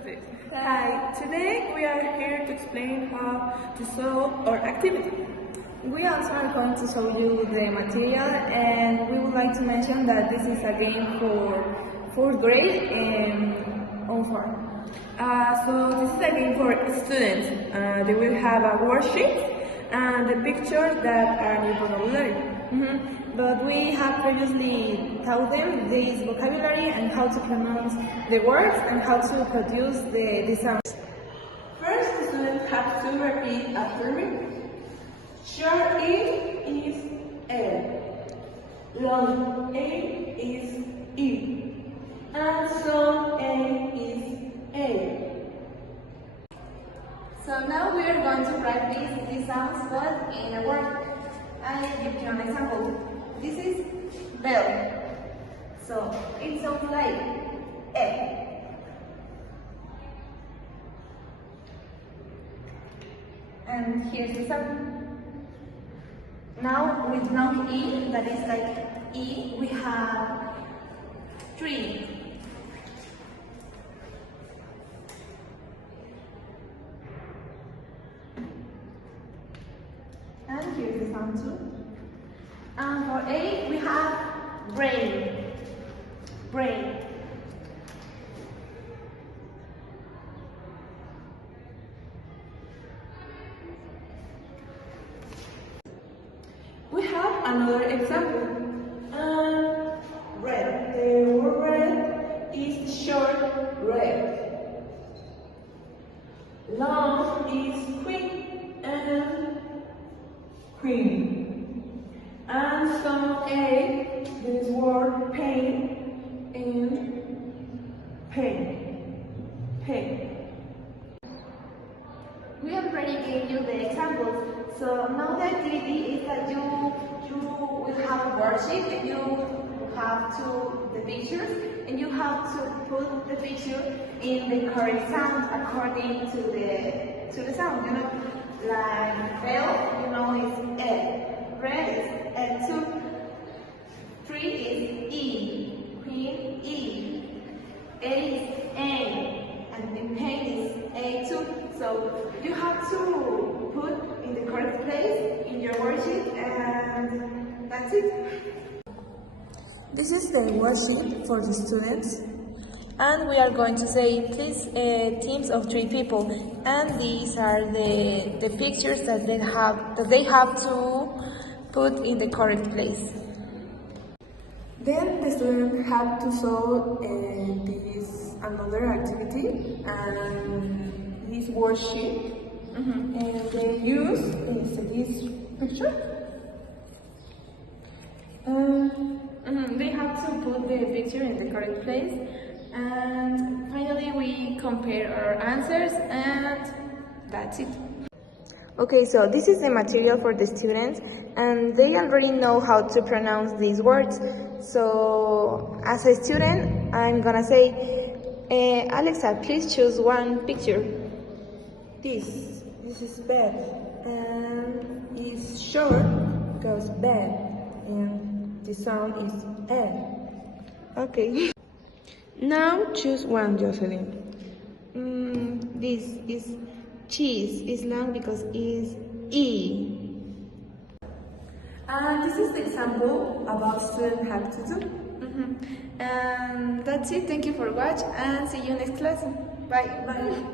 Perfect. Hi, today we are here to explain how to solve our activity. We also are going to show you the material, and we would like to mention that this is a game for 4th grade and onward. So this is a game for students. They will have a worksheet and the pictures that are new vocabulary. But we have previously taught them this vocabulary and how to pronounce the words and how to produce the sounds. First, the students have to repeat after me. Short E is L, long A is E, and long A is A. So now we are going to practice these sounds but in a word. I'll give you an example. This is bell. So it sounds like E. And here's the sound. Now with long E, that is like E, we have tree. And here's the sound too. And for A, we have brain. Brain. We have another example. Red. The word red is short red. Long is queen and queen. And some A, this word pain and pain. Pain. We already gave you the examples, so now the activity is that you will have a worksheet and you have the pictures and you have to put the picture in the correct sound according to the sound. You know, like bell, you know, is E, red is E2, tree is E, queen E, A is A, and pain is A2. So you have to put in the correct place in your worksheet, and that's it. This is the worksheet for the students, and we are going to say please teams of 3 people, and these are the pictures that they have to put in the correct place. Then the students have to solve this another activity and this worksheet, and they use this picture. They have to put the picture in the correct place, and finally we compare our answers, and that's it. Okay, so this is the material for the students, and they already know how to pronounce these words. So as a student, I'm gonna say, Alexa, please choose one picture. This is bed, and it's short because bed, and the sound is E. Okay. Now choose one, Jocelyn. This is cheese. It's long because it's E. And this is the example about students have to do. And that's it. Thank you for watching, and see you next lesson. Bye. Bye.